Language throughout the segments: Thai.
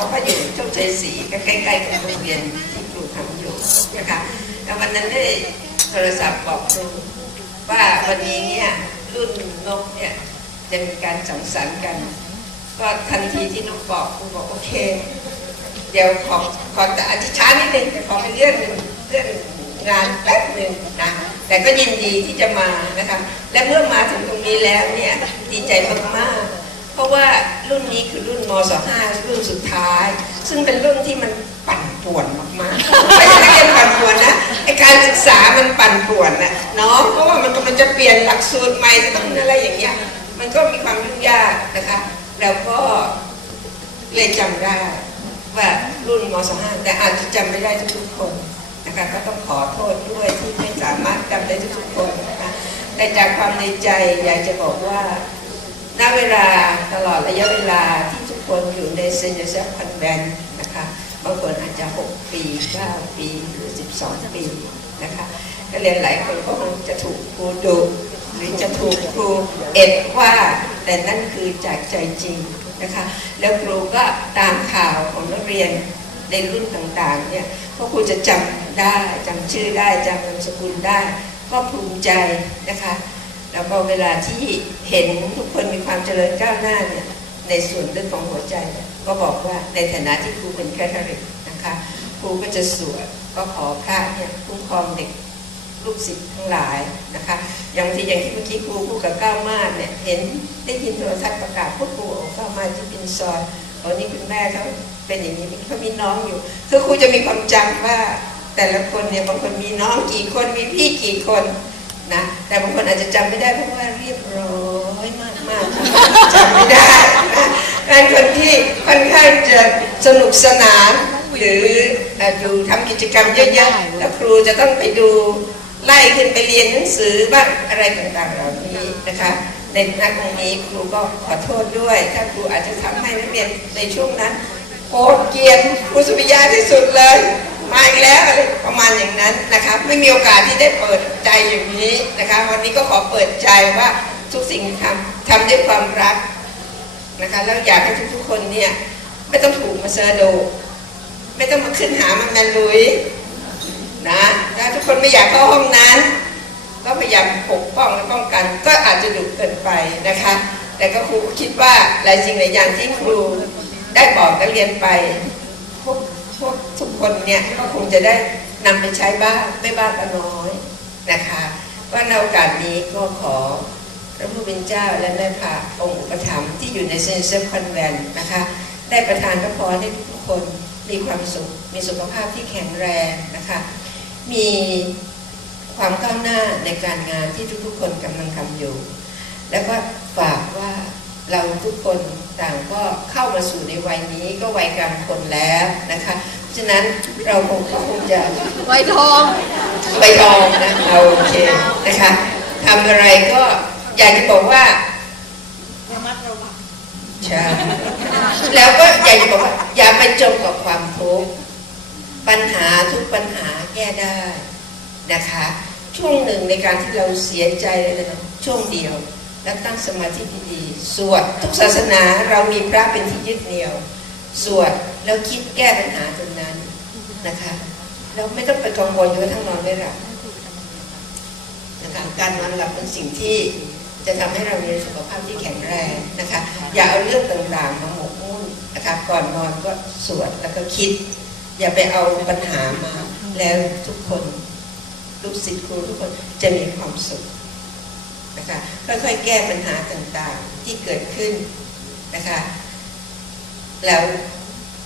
เขาก็อยู่โชคชัยศรีก็ใกล้ๆกับโรงเรียนที่ครูทำอยู่นะคะแล้ววันนั้นได้โทรศัพท์บอกครูว่าวันนี้เนี่ยรุ่นนกเนี่ยจะมีการสังสรรค์กัน ก็ทันทีที่นกบอกครูบอกโอเค เดี๋ยวขอขอแต่อาจจะช้านิดนึงแต่ขอเป็นเรื่อนเรื่องงานแป๊บหนึ่งนะแต่ก็ยินดีที่จะมานะคะและเมื่อมาถึงตรงนี้แล้วเนี่ยดีใจมากๆ เพราะว่ารุ่นนี้คือรุ่นมศ5รุ่นสุดท้าย ซึ่งเป็นรุ่นที่มันปั่นป่วนมากๆไม่ใช่นักเรียนปั่นป่วนนะไอการศึกษามันปั่นป่วนนะเนาะเพราะว่ามันกำลังจะเปลี่ยนหลักสูตรใหม่จะต้องอะไรอย่างเงี้ยมันก็มีความยุ่งยากนะคะ แล้วก็เลยจำได้ว่ารุ่นมศ5แต่อาจจะจำไม่ได้ทุกคนนะคะก็ต้องขอโทษด้วยที่ไม่สามารถจำได้ทุกคนนะคะแต่จากความในใจอยากจะบอกว่า ณเวลาตลอดระยะเวลาที่ทุกคนอยู่ในเซนต์เซฟคอนแวนนะคะบางคนอาจจะ 6 ปี 9 ปีหรือ 12 ปีนะคะนักเรียนหลายคนก็คงจะถูกครูดุหรือจะถูกครูเอ็ดว่าแต่นั่นคือจากใจจริงนะคะแล้วครูก็ตามข่าวของนักเรียนในรุ่นต่างๆเนี่ยพราะครูจะจำได้จำชื่อได้จำนามสกุลได้ ก็ภูมิใจนะคะ แล้วก็เวลาที่เห็นทุกคนมีความเจริญก้าวหน้าเนี่ยในส่วนลึกของหัวใจ ก็บอกว่าในฐานะที่ครูเป็นแคทอลิกนะคะครูก็จะสวดก็ขอพระเนี่ยคุ้มครองเด็กลูกศิษย์ทั้งหลายนะคะอย่างที่อย่างที่เมื่อกี้ครูพูดกับก้าวมาเนี่ยเห็นได้ยินโทรทัศน์ประกาศพูดครูของก้าวมาที่เป็นซอยตอนนี้คุณแม่เขาเป็นอย่างนี้เขามีน้องอยู่คือครูจะมีความจำว่าแต่ละคนเนี่ยบางคนมีน้องกี่คนมีพี่กี่คน นะแต่บางคนอาจจะจำไม่ได้เพราะว่าเรียบร้อยมากมากๆจำไม่ได้นะเป็นคนที่ค่อนข้างจะสนุกสนานหรือเอ่อดูทำกิจกรรมเยอะๆแล้วครูจะต้องไปดูไล่ขึ้นไปเรียนหนังสือบ้างอะไรต่างๆเหล่านี้นะคะในนักตรงนี้ครูก็ขอโทษด้วย ถ้าครูอาจจะทำให้นักเรียนในช่วงนั้นโกรธเกลียดครูสุริยาที่สุดเลยมาอีก แล้วอะไรประมาณอย่างนั้นนะคะไม่มีโอกาสที่ได้เปิดใจอย่างนี้นะคะ วันนี้ก็ขอเปิดใจว่าทุกสิ่งทำทำด้วยความรักนะคะแล้วอยากให้ทุกๆคนเนี่ยไม่ต้องถูกมาเซอร์โด ไม่ต้องมาขึ้นหามันแมนลุยนะถ้าทุกคนไม่อยากเข้าห้องนั้น ก็พยายามปกป้องและป้องกัน ก็อาจจะดุเกินไปนะคะ แต่ก็ครูคิดว่าหลายสิ่งหลายอย่างที่ครูได้บอกนักเรียนไปพวก พวกทุกคนเนี่ยก็คงจะได้นำไปใช้บ้างไม่บ้างก็น้อยนะคะว่าในโอกาสนี้ก็ขอพระผู้เป็นเจ้าและแม่พระองค์อุปถัมภ์ที่อยู่ในเซนเซฟคอนแวนต์นะคะ ได้ประทานพระพรให้ทุกคนมีความสุข มีสุขภาพที่แข็งแรงนะคะ มีความก้าวหน้าในการงานที่ทุกๆคนกำลังทำอยู่ แล้วก็ฝากว่า เราทุกคนต่างก็เข้ามาสู่ในวัยนี้ก็วัยกลางคนแล้วนะคะเพราะฉะนั้นเราคงก็คงจะไวทองใบทองนะเราโอเคนะคะทำอะไรก็อยากจะบอกว่าระมัดระวังใช่แล้วก็อยากจะบอกว่า อย่าไปจมกับความทุกข์ปัญหาทุกปัญหาแก้ได้นะคะ ช่วงหนึ่งในการที่เราเสียใจเลยนะช่วงเดียว แล้วตั้งสมาธิดีๆ สวดทุกศาสนาเรามีพระเป็นที่ยึดเหนี่ยว สวดแล้วคิดแก้ปัญหาตรงนั้นนะคะเราไม่ต้องไปกังวลจนกระทั่งนอนไม่หลับนะคะการนอนหลับเป็นสิ่งที่จะทำให้เรามีสุขภาพที่แข็งแรงนะคะ อย่าเอาเรื่องต่างๆมาหมกมุ่นนะคะก่อนนอนก็สวดแล้วก็คิด อย่าไปเอาปัญหามาแล้วทุกคนลูกศิษย์ครูทุกคนจะมีความสุข นะคะค่อยๆแก้ปัญหาต่างๆที่เกิดขึ้นนะคะแล้ว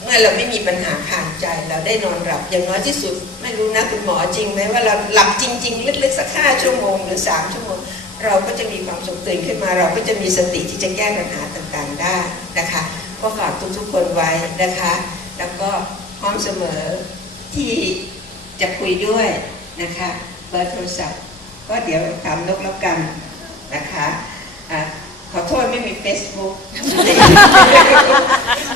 เมื่อเราไม่มีปัญหาทางใจเราได้นอนหลับอย่างน้อยที่สุด ไม่รู้นะคุณหมอจริงไหมว่าเราหลับจริง ๆ ลึกๆสักห้าชั่วโมงหรือสามชั่วโมง เราก็จะมีความสุขตื่นขึ้นมา เราก็จะมีสติที่จะแก้ปัญหาต่างๆได้นะคะก็ฝากทุกๆคนไว้นะคะ แล้วก็พร้อมเสมอที่จะคุยด้วยนะคะ เบอร์โทรศัพท์ ก็เดี๋ยวถามนกแล้วกัน นะคะอะขอโทษไม่มี Facebook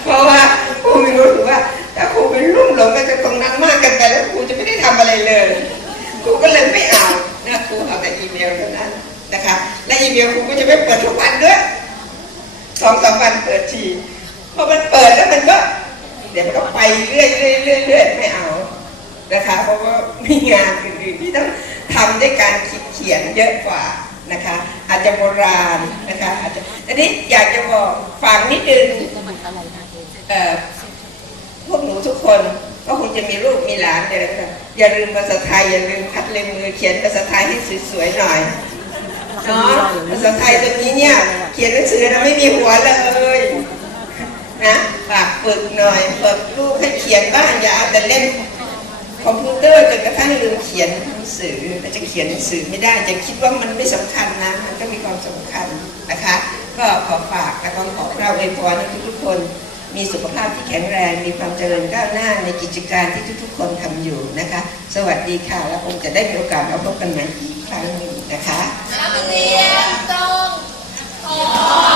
เพราะว่าครูมีรู้สึกว่าถ้าครูเป็นรุ่มหลงก็จะตรงนั้นมากเกันไปแล้วครูจะไม่ได้ทำอะไรเลยครูก็เลยไม่เอานะครูเอาแต่อีเมลเท่านั้นนะคะและอีเมลครูก็จะไม่เปิดทุกวันด้วยสองสามวันเปิดทีพอมันเปิดแล้วมันก็เดี๋ยวมันก็ไปเรื่อยเรื่อยเรื่อยเรื่อยไม่เอานะคะ เพราะว่ามีงานอื่นๆที่ต้องทำด้วยการคิดเขียนเยอะกว่านะคะ อาจจะโบราณนะคะอาจจะทีนี้อยากจะบอกฟังนิดนึงเอ่อพวกหนูทุกคนก็คงจะมีลูกมีหลานเนี่ยนะคะอย่าลืมภาษาไทยอย่าลืมคัดเล่มมือเขียนภาษาไทยให้สวยๆหน่อยเนาะภาษาไทยตรงนี้เนี่ย เขียนหนังสือนะไม่มีหัวเลยนะฝากฝึกหน่อยฝึกลูกให้เขียนบ้างอย่าเอาแต่เล่น คอมพิวเตอร์จนกระทั่งลืมเขียนหนังสือแล้วจะเขียนหนังสือไม่ได้ จะคิดว่ามันไม่สำคัญนะ มันก็มีความสำคัญนะคะ ก็ขอฝากและก็ขอเราอวยพรให้ทุกๆคน มีสุขภาพที่แข็งแรง มีความเจริญก้าวหน้าในกิจการที่ทุกๆ คนทำอยู่นะคะ สวัสดีค่ะแล้วคงจะได้มีโอกาสมาพบกันใหม่อีกครั้งหนึ่งนะคะนักเรียนต้องค่ะ